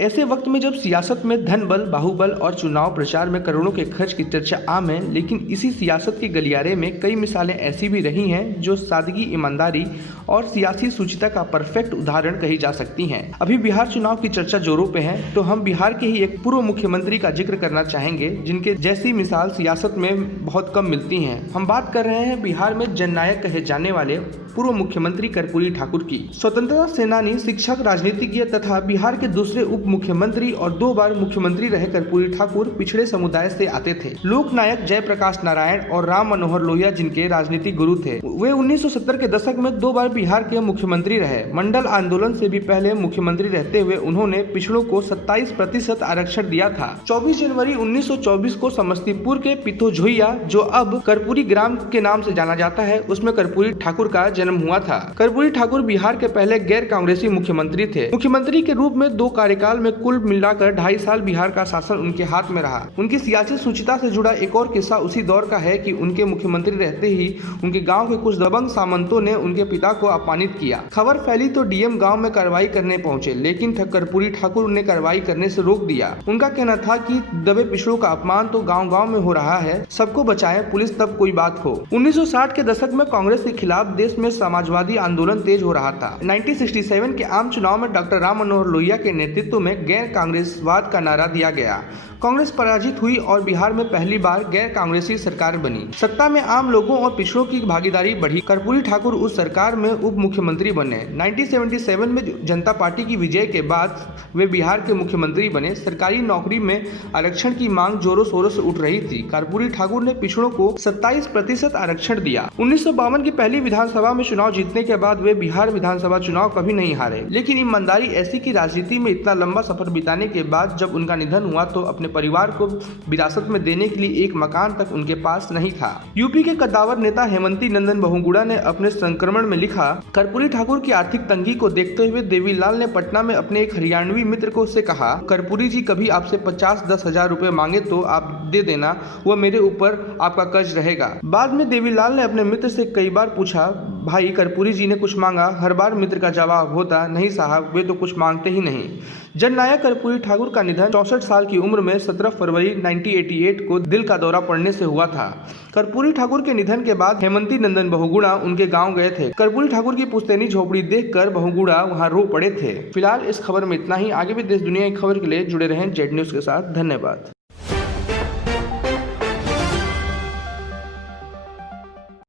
ऐसे वक्त में जब सियासत में धन बल, बाहुबल और चुनाव प्रचार में करोड़ों के खर्च की चर्चा आम है, लेकिन इसी सियासत के गलियारे में कई मिसालें ऐसी भी रही हैं जो सादगी, ईमानदारी और सियासी शुचिता का परफेक्ट उदाहरण कही जा सकती हैं। अभी बिहार चुनाव की चर्चा जोरों पे है, तो हम बिहार के ही एक पूर्व मुख्यमंत्री का जिक्र करना चाहेंगे जिनके जैसी मिसाल सियासत में बहुत कम मिलती हैं। हम बात कर रहे हैं बिहार में जननायक कहे जाने वाले पूर्व मुख्यमंत्री कर्पूरी ठाकुर की। स्वतंत्रता सेनानी, शिक्षक, राजनीतिज्ञ तथा बिहार के दूसरे उप मुख्यमंत्री और 2 बार मुख्यमंत्री रहे कर्पूरी ठाकुर पिछड़े समुदाय से आते थे। लोकनायक जयप्रकाश नारायण और राम मनोहर लोहिया जिनके राजनीतिक गुरु थे। वे 1970 के दशक में 2 बार बिहार के मुख्यमंत्री रहे। मंडल आंदोलन से भी पहले मुख्यमंत्री रहते हुए उन्होंने पिछड़ों को 27% आरक्षण दिया था। 24 जनवरी 1924 को समस्तीपुर के पिथौझोइया, जो अब कर्पूरी ग्राम के नाम से जाना जाता है, उसमें कर्पूरी ठाकुर का जन्म हुआ था। कर्पूरी ठाकुर बिहार के पहले गैर कांग्रेसी मुख्यमंत्री थे। मुख्यमंत्री के रूप में 2 कार्यकाल में कुल मिलाकर 2.5 साल बिहार का शासन उनके हाथ में रहा। उनकी सियासी शुचिता से जुड़ा एक और किस्सा उसी दौर का है कि उनके मुख्यमंत्री रहते ही उनके गांव के कुछ दबंग सामंतों ने उनके पिता को अपमानित किया। खबर फैली तो डीएम गांव में कार्रवाई करने पहुंचे, लेकिन कर्पूरी ठाकुर उन्हें कार्रवाई करने से रोक दिया। उनका कहना था कि दबे पिछड़ों का अपमान तो गाँव गाँव में हो रहा है, सबको बचाएं पुलिस तब कोई बात हो। 1960 के दशक में कांग्रेस के खिलाफ देश में समाजवादी आंदोलन तेज हो रहा था। 1967 के आम चुनाव में डॉक्टर राम मनोहर लोहिया के नेतृत्व में गैर कांग्रेसवाद का नारा दिया गया। कांग्रेस पराजित हुई और बिहार में पहली बार गैर कांग्रेसी सरकार बनी। सत्ता में आम लोगों और पिछड़ों की भागीदारी बढ़ी। कर्पूरी ठाकुर उस सरकार में उप मुख्यमंत्री बने। 1977 में जनता पार्टी की विजय के बाद वे बिहार के मुख्यमंत्री बने। सरकारी नौकरी में आरक्षण की मांग जोरों शोरों से उठ रही थी। कर्पूरी ठाकुर ने पिछड़ों को 27% आरक्षण दिया। 1952 की पहली विधानसभा में चुनाव जीतने के बाद वे बिहार विधानसभा चुनाव कभी नहीं हारे। लेकिन ईमानदारी ऐसी कि राजनीति में इतना लंबा सफर बिताने के बाद जब उनका निधन हुआ तो अपने परिवार को विरासत में देने के लिए एक मकान तक उनके पास नहीं था। यूपी के कद्दावर नेता हेमंती नंदन बहुगुणा ने अपने संक्रमण में लिखा, कर्पूरी ठाकुर की आर्थिक तंगी को देखते हुए देवीलाल ने पटना में अपने एक हरियाणवी मित्र को से कहा, कर्पूरी जी कभी आपसे 50-10 हजार रुपए मांगे तो आप दे देना, वह मेरे ऊपर आपका कर्ज रहेगा। बाद में देवीलाल ने अपने मित्र से कई बार पूछा, भाई कर्पूरी जी ने कुछ मांगा? हर बार मित्र का जवाब होता, नहीं साहब, वे तो कुछ मांगते ही नहीं। जननायक कर्पूरी ठाकुर का निधन 64 साल की उम्र में 17 फरवरी 1988 को दिल का दौरा पड़ने से हुआ था। कर्पूरी ठाकुर के निधन के बाद हेमंती नंदन बहुगुणा उनके गांव गए थे। कर्पूरी ठाकुर की पुश्तैनी झोपड़ी देखकर बहुगुणा वहां रो पड़े थे। फिलहाल इस खबर में इतना ही। आगे भी देश दुनिया की खबर के लिए जुड़े रहें जेड न्यूज के साथ। धन्यवाद।